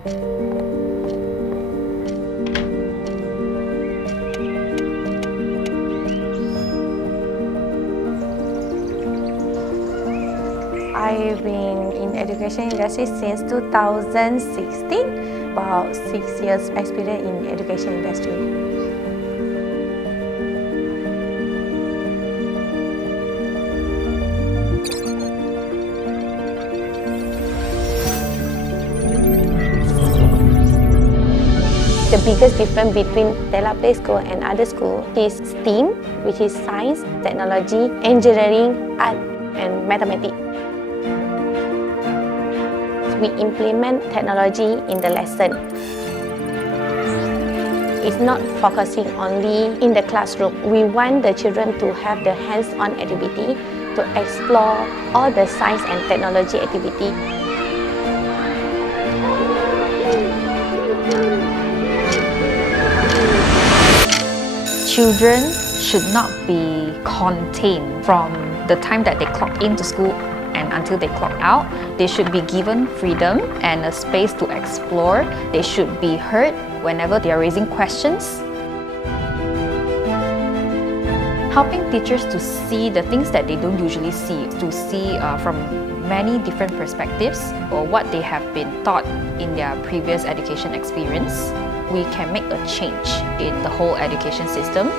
I've been in education industry since 2016, about 6 years experience in education industry. The biggest difference between Playschool and other schools is STEAM, which is science, technology, engineering, art, and mathematics. We implement technology in the lesson. It's not focusing only in the classroom. We want the children to have the hands-on activity to explore all the science and technology activity. Children should not be contained from the time that they clock into school and until they clock out. They should be given freedom and a space to explore. They should be heard whenever they are raising questions. Helping teachers to see the things that they don't usually see, to see from many different perspectives or what they have been taught in their previous education experience, we can make a change in the whole education system.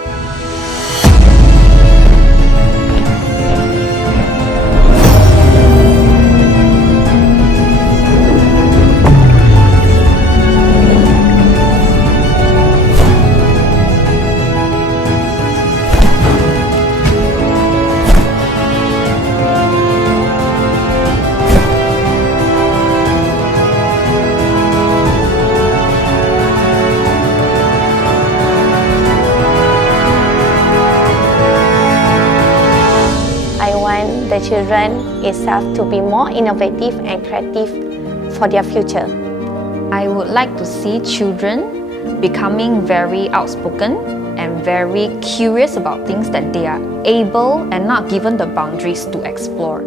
I want the children itself to be more innovative and creative for their future. I would like to see children becoming very outspoken and very curious about things that they are able and not given the boundaries to explore.